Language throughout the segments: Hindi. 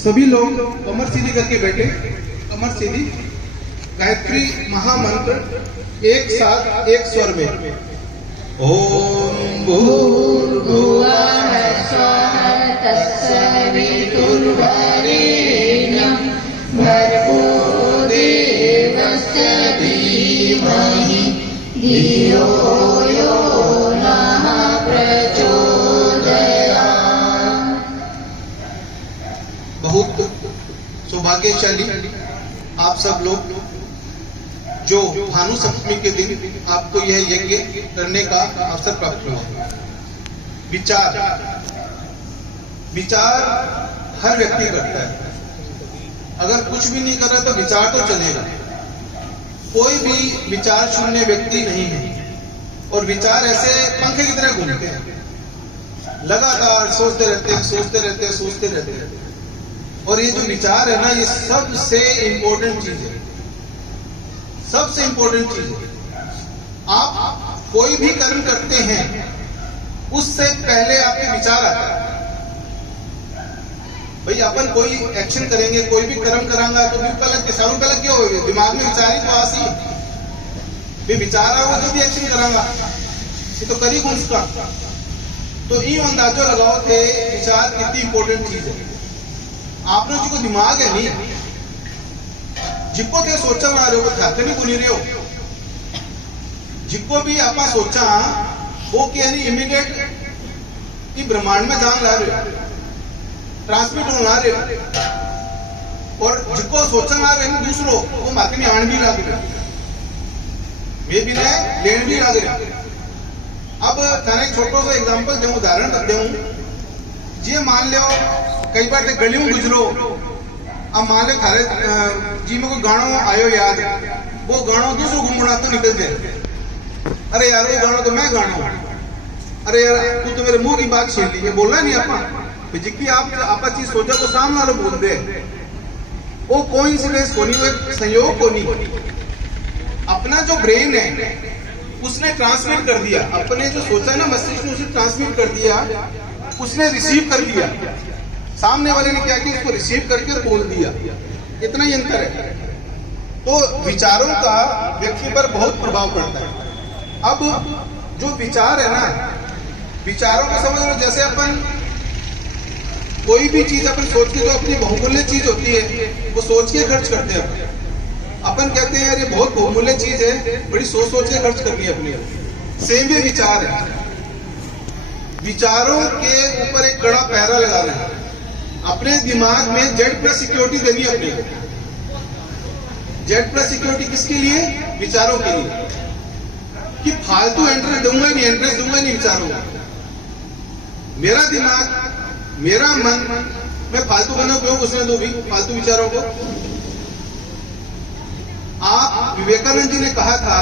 सभी लोग कमर सीधी करके बैठे, कमर सीधी। गायत्री महामंत्र एक साथ एक स्वर में। ओम भूर्भुवः स्वः तत्सवितुर्वरेण्यं भर्गो देवस्य धीमहि धियो यो नः प्रचोदयात्। बहुत सौभाग्यशाली आप सब लोग जो भानु सप्तमी के दिन आपको यह यज्ञ करने का अवसर प्राप्त हुआ। विचार हर व्यक्ति करता है। अगर कुछ भी नहीं कर रहा तो विचार तो चलेगा। कोई भी विचार शून्य व्यक्ति नहीं है। और विचार ऐसे पंखे की तरह घूमते हैं, लगातार सोचते रहते हैं, सोचते रहते हैं, सोचते रहते हैं। और ये जो विचार है ना, ये सबसे इंपॉर्टेंट चीज है, सबसे इंपॉर्टेंट चीज है। आप कोई भी कर्म करते हैं उससे पहले आपके विचार आता है। भाई अपन कोई एक्शन करेंगे, कोई भी कर्म करांगा तो भी पहले क्या होगा, दिमाग में विचार ही तो आसी भी विचार आओ जो भी एक्शन करांगा ये तो करी उसका। तो ये अंदाजा लगाओ थे विचार कितनी इंपॉर्टेंट चीज है। आपने जो दिमाग है नहीं, जिको ते सोचा बना रहे हो थे नहीं बोली रहे हो, जिको भी आप सोचा वो क्या नहीं इमीडिएट ब्रह्मांड में जान ला रहे हो, ट्रांसमिट होना रहे हो। और जिको सोचा ना रहे दूसरों वो माथे में आण भी लग रहे, वे भी लेन भी लग रहे। अब थाने एक छोटो सा एग्जाम्पल दूं, उदाहरण दे दूं। जी मान लो कई बार गली में गुजरो, अब मान लो थारे जी में कोई गानो आयो याद, वो गानो दूसरों घूमना तो निकल जाए। अरे यार वो गानो तो मैं गानो, अरे यार तू तो मेरे मुंह की बात छीन ली, ये बोलना नहीं आपा जिसकी आप चीज सोचा तो सामने वालों बोल दे। वो कोइंसिडेंस को नहीं, वो एक संयोग को नहीं। अपना जो ब्रेन है उसने ट्रांसमिट कर दिया, अपने जो सोचा ना मस्तिष्क ने उसे ट्रांसमिट कर दिया, उसने रिसीव कर दिया। सामने वाले ने क्या किया, इसको रिसीव करके बोल दिया। इतना ही अंतर है। तो विचारों का व्यक्ति पर बहुत प्रभाव पड़ता है। अब जो विचार है ना, विचारों को समझ लो जैसे अपन कोई भी चीज अपन सोच के, जो अपनी बहुमूल्य चीज होती है वो सोच के खर्च करते हैं। अपन कहते हैं यार ये बहुत बहुमूल्य चीज है, बड़ी सोच के खर्च करनी है अपनी। सेम ये विचार है। विचारों के ऊपर एक कड़ा पहरा लगा रहे हैं। अपने दिमाग में Z+ सिक्योरिटी देनी है अपनी। Z+ सिक्योरिटी किसके लिए? विचारों के लिए। कि फालतू एंट्रेंस दूंगा नहीं विचारों में। मेरा दिमाग, मेरा मन, मैं फालतू बना क्यों घुसने दूं भी फालतू विचारों को। आप विवेकानंद जी ने कहा था,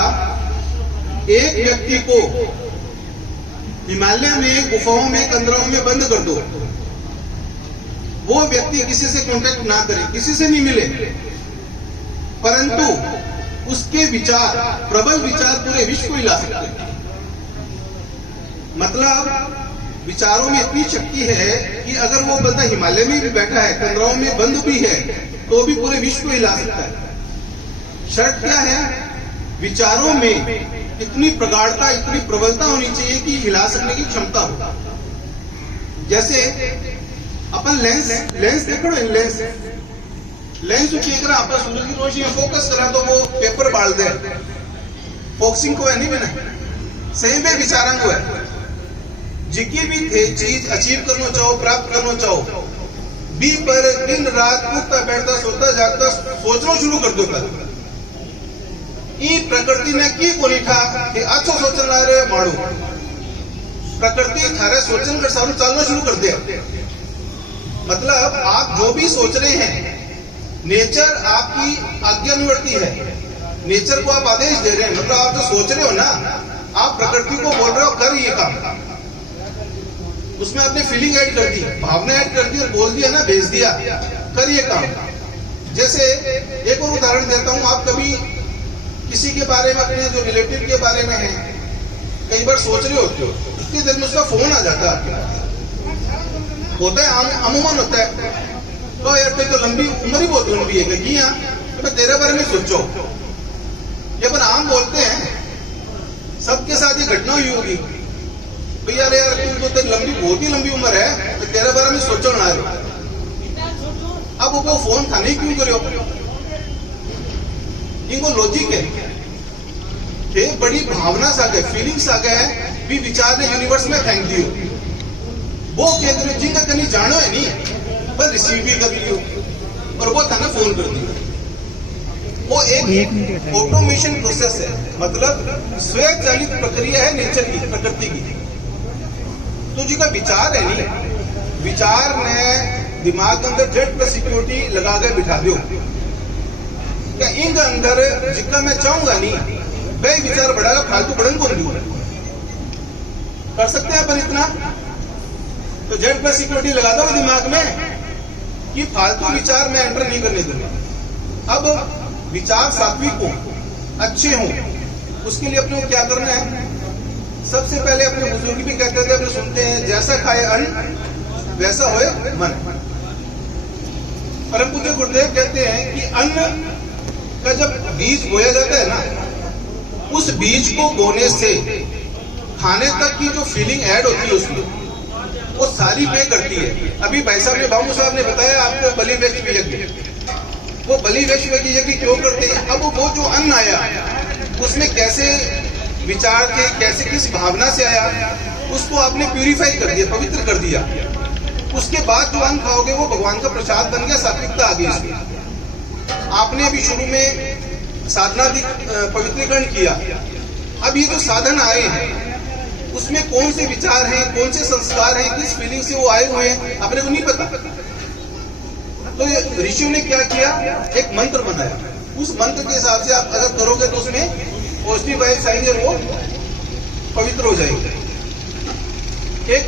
एक व्यक्ति को हिमालय में गुफाओं में कंदरों में बंद कर दो, वो व्यक्ति किसी से कांटेक्ट ना करे, किसी से नहीं मिले, परंतु उसके विचार, प्रबल विचार पूरे विश्व को हिला सकते हैं। मतलब विचारों में इतनी शक्ति है कि अगर वो बंदा हिमालय में भी बैठा है, कंदराओं में बंद भी है, तो भी पूरे विश्व को हिला सकता है। शर्त क्या है? विचारों में इतनी प्रगाढ़ता, इतनी प्रबलता होनी चाहिए कि हिला सकने की क्षमता हो। जैसे अपन लेंस देखो, लेंस उठेकर आप सूरज की रोशनी में फोकस करा तो वो पेपर बाल दे, फोकसिंग को है नहीं बना। सही में विचारां को है। जिकी भी चीज अचीव करना चाहो, प्राप्त करना चाहो, बी पर दिन रात उठता बैठता सोता जागता सोचना शुरू कर दो। ई प्रकृति ने की कोनी था कि अच्छो सोचन ला रहे माड़ू, प्रकृति थारे सोचन कर सारू चलना शुरू कर दिया। मतलब आप जो भी सोच रहे हैं, नेचर आपकी आज्ञानुवर्ती है। नेचर को आप आदेश दे रहे हैं। मतलब आप जो सोच रहे हो ना, आप प्रकृति को बोल रहे हो कर ये काम, उसमें आपने फीलिंग ऐड कर दी, भावना ऐड कर दी और बोल दिया ना, भेज दिया कर ये काम। जैसे एक और उदाहरण देता हूं, आप कभी किसी के बारे में, अपने जो रिलेटिव के बारे में है, कई बार सोच रहे होते हो, इतनी देर में उसका फोन आ जाता है आपके पास, होता है अमूमन होता है, तो यार तेरी तो लंबी उम्र ही बहुत लंबी है कि हाँ तो मैं तेरे बारे में सोचो। ये अपन आम बोलते हैं, सबके साथ ये घटना हुई होगी, भैया यार तुम तो तेरी लंबी बहुत ही लंबी उम्र है तो तेरे बारे में सोचो ना। अब वो फोन था नहीं क्यों करो, इनको लॉजिक है, एक बड़ी भावना सा गए, फीलिंग्स आ गए भी विचार ने यूनिवर्स में फेंक दियो। वो कहते हैं जिनका कहीं जानो है नहीं बस रिसीव भी कर लियो और वो था ना फोन कर दियो। वो एक ऑटोमेशन प्रोसेस है, मतलब स्वचालित प्रक्रिया है नेचर की, प्रकृति की। तो जी का विचार है नहीं, विचार ने दिमाग के अंदर जेड प्लस सिक्योरिटी लगा कर बिठा दो क्या इनके अंदर जितना मैं चाहूंगा नहीं वह विचार बढ़ागा, फालतू बढ़न कौन दूंगा। कर सकते हैं अपन इतना, तो जेड प्लस सिक्योरिटी लगा दो दिमाग में कि फालतू विचार मैं एंटर नहीं करने दूंगा। अब विचार सात्विक हो, अच्छे हों, उसके लिए अपने को क्या करना है? सबसे पहले अपने बुजुर्ग भी कहते थे, अपने सुनते हैं, जैसा खाए अन्न वैसा होए मन। परम पूज्य गुरुदेव कहते हैं कि अन्न का जब बीज बोया जाता है ना, उस बीज को बोने से खाने तक की जो फीलिंग ऐड होती है उसमें वो सारी पे करती है। अभी भाई साहब ने, बाबू साहब ने बताया आपको बलि वैश्व यज्ञ, वो बलि वैश्व यज्ञ क्यों करते हैं? अब वो जो अन्न आया उसमें कैसे विचार थे, कैसे किस भावना से आया, उसको आपने प्यूरिफाई कर दिया, पवित्र कर दिया। उसके बाद जो अन्न खाओगे वो भगवान का प्रसाद बन गया, सात्विकता आ गई इसमें। आपने अभी शुरू में साधना पवित्रीकरण किया, अब ये जो साधन आए हैं उसमें कौन से विचार हैं, कौन से संस्कार हैं, किस फीलिंग से वो आए हुए हैं अपने को नहीं पता। तो ऋषियों ने क्या किया, एक मंत्र बनाया, उस मंत्र के हिसाब से आप अगर करोगे तो उसमें पॉजिटिव वाइब्स आएंगे, वो पवित्र हो जाएंगे। एक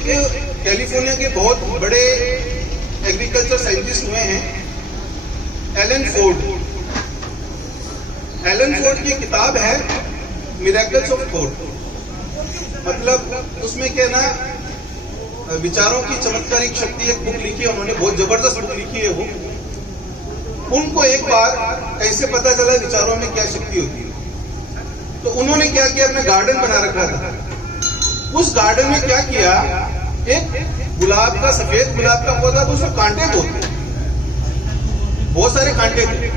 कैलिफोर्निया के बहुत बड़े एग्रीकल्चर साइंटिस्ट हुए हैं, एलन फोर्ड। एलन फोर्ड की किताब है मिरेकल्स ऑफ थॉट, मतलब उसमें क्या ना विचारों की चमत्कारिक शक्ति, एक बुक लिखी है उन्होंने, बहुत जबरदस्त बुक लिखी है वो। उनको एक बार कैसे पता चला विचारों में क्या शक्ति होती है, तो उन्होंने क्या किया, अपने गार्डन बना रखा था। उस गार्डन में क्या किया, एक गुलाब का, सफेद गुलाब का पौधा, तो उसमें कांटे होते, बहुत सारे कांटे थे।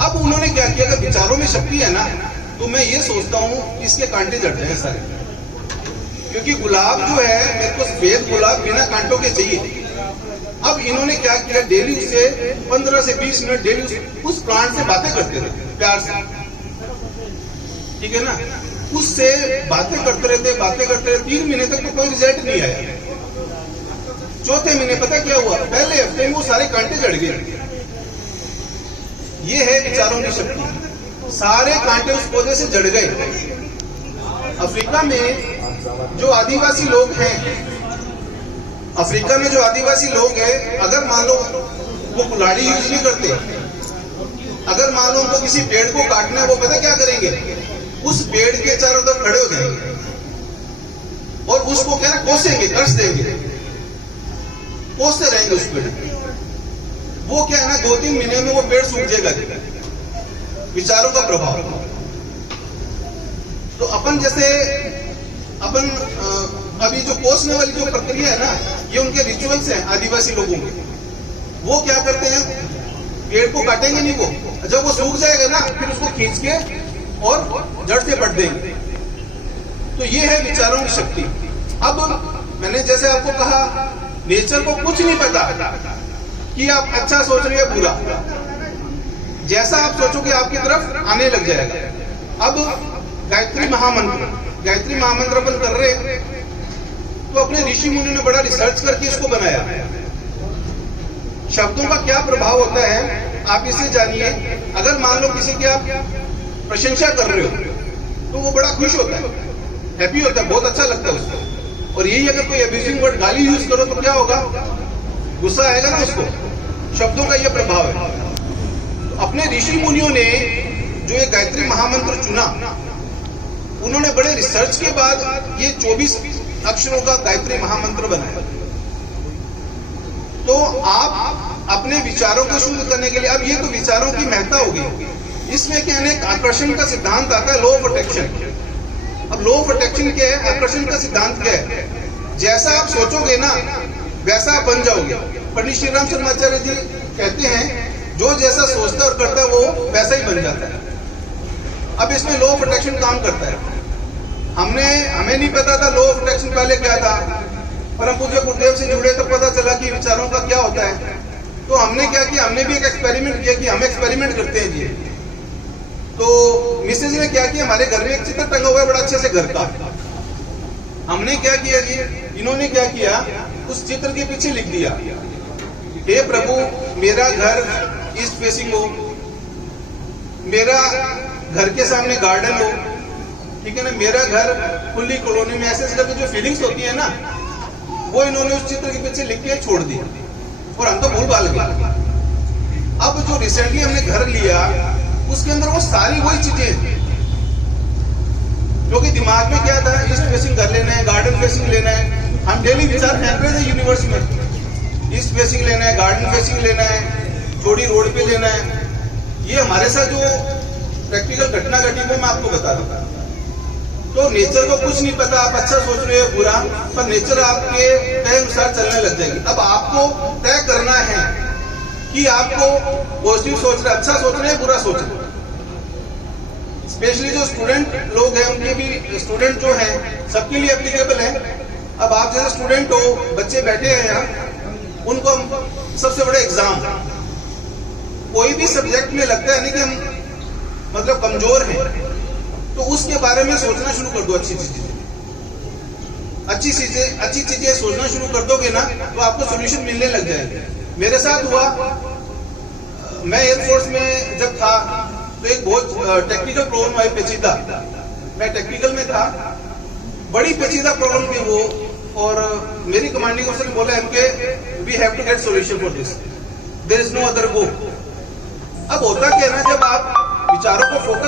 अब उन्होंने क्या किया, अगर विचारों में शक्ति है ना, तो मैं ये सोचता हूं कि इसके कांटे जड़ते हैं सारे, क्योंकि गुलाब जो है मेरे को सफेद गुलाब बिना कांटों के चाहिए। अब इन्होंने क्या किया, डेली उससे 15 से 20 मिनट डेली उस प्लांट से बातें करते थे, प्यार से, ठीक है ना, उससे बातें करते रहते 3 महीने तक तो कोई रिजल्ट नहीं आया। चौथे महीने पता क्या हुआ, पहले हफ्ते में वो सारे कांटे जड़ गए। ये है विचारों की शक्ति, सारे कांटे उस पौधे से जड़ गए। अफ्रीका में जो आदिवासी लोग हैं, अफ्रीका में जो आदिवासी लोग हैं, अगर मान लो वो कुल्हाड़ी यूज नहीं करते, अगर मान लो उनको किसी पेड़ को काटना है, वो पता क्या करेंगे, उस पेड़ के चारों तरफ खड़े हो जाएंगे और उसको क्या ना कोसेंगे, कस देंगे, कोसते रहेंगे उस पेड़। वो क्या है ना 2-3 महीने में वो पेड़ सूख जाएगा, विचारों का प्रभाव। तो अपन जैसे अभी जो कोसने वाली जो प्रक्रिया है ना, ये उनके रिचुअल्स हैं आदिवासी लोगों के। वो क्या करते हैं, पेड़ को काटेंगे नहीं, वो जब वो सूख जाएगा ना फिर उसको खींच के और जड़ से पट देंगे। तो ये है विचारों की शक्ति। अब मैंने जैसे आपको कहा, नेचर को कुछ नहीं पता कि आप अच्छा सोच रहे हैं बुरा, जैसा आप सोचोगे आपकी तरफ आने लग जाएगा। अब गायत्री महामंत्र अपन कर रहे, तो अपने ऋषि मुनि ने बड़ा रिसर्च करके इसको बनाया। शब्दों का क्या प्रभाव होता है आप इसे जानिए। अगर मान लो किसी की आप प्रशंसा कर रहे हो तो वो बड़ा खुश होता है, हैप्पी होता है, बहुत अच्छा लगता है उसको। और यही अगर कोई अब्यूजिंग वर्ड, गाली यूज करो तो क्या होगा, गुस्सा आएगा ना उसको। शब्दों का यह प्रभाव है। तो अपने ऋषि मुनियों ने जो ये गायत्री महामंत्र चुना, उन्होंने बड़े रिसर्च के बाद ये 24 अक्षरों का गायत्री महामंत्र बनाया। तो आप अपने विचारों को शुद्ध करने के लिए, अब ये तो विचारों की महत्ता होगी, इसमें क्या है, एक आकर्षण का सिद्धांत आता है, लॉ ऑफ अट्रैक्शन। अब लॉ ऑफ अट्रैक्शन क्या है, आकर्षण का सिद्धांत क्या है, जैसा आप सोचोगे ना वैसा आप बन जाओगे। पंडित श्री राम शर्माचार्य जी कहते हैं जो जैसा सोचता और करता है वो वैसा ही बन जाता है। अब इसमें लॉ ऑफ अट्रैक्शन काम करता है। हमें नहीं पता था लॉ ऑफ अट्रैक्शन पहले क्या था, परम पूज्य गुरुदेव से जुड़े तो पता चला कि विचारों का क्या होता है। तो हमने क्या किया, हमने भी एक एक्सपेरिमेंट किया कि हम एक्सपेरिमेंट करते हैं जी। तो मिसेज ने क्या किया, हमारे घर में एक चित्र टंगा हुआ है बड़ा अच्छे से घर का। हमने क्या किया जी, इन्होंने क्या किया, उस चित्र के पीछे लिख दिया, हे प्रभु मेरा घर ईस्ट फेसिंग हो, मेरा घर के सामने गार्डन हो, ठीक है ना, मेरा घर खुली कॉलोनी में, ऐसे करके जो फीलिंग्स होती है ना वो इन्होंने उस चित्र के पीछे लिख के छोड़ दी। और हम तो भूल भाल गए। अब जो रिसेंटली हमने घर लिया उसके अंदर वो सारी वही चीजें, क्योंकि दिमाग में क्या था, ईस्ट फेसिंग घर लेना है, गार्डन फेसिंग लेना है। हम डेली विचार फेंक रहे थे यूनिवर्स में, ईस्ट फेसिंग लेना है, गार्डन फेसिंग लेना है, छोटी रोड पे लेना है। ये हमारे साथ जो प्रैक्टिकल घटना घटी वो मैं आपको बता दूंगा। तो नेचर को कुछ नहीं पता, आप अच्छा सोच रहे हो बुरा, पर नेचर आपके तय अनुसार चलने लग जाएगी। अब आपको तय करना है कि आपको पॉजिटिव सोच रहे, अच्छा सोच रहे हैं, बुरा सोच रहे हैं। स्पेशली जो स्टूडेंट लोग हैं उनके भी, स्टूडेंट जो हैं सबके लिए एप्लीकेबल है। अब आप जैसे स्टूडेंट हो, बच्चे बैठे हैं यहाँ, उनको सबसे बड़ा एग्जाम, कोई भी सब्जेक्ट में लगता है नहीं कि हम मतलब कमजोर हैं, तो उसके बारे में सोचना शुरू कर दो। अच्छी चीजें सोचना शुरू कर दोगे ना तो आपको सोल्यूशन मिलने लग जाएंगे। मेरे साथ हुआ, मैं एयरफोर्स में जब था तो एक बहुत टेक्निकल प्रॉब्लम आई, पेचीदा, मैं टेक्निकल में था, बड़ी पेचीदा प्रॉब्लम थी वो, और मेरी कमांडिंग ऑफिसर ने बोला एमके we have to get solution for this, there is no other go. अब होता क्या है ना, जब आप विचारों को फोकस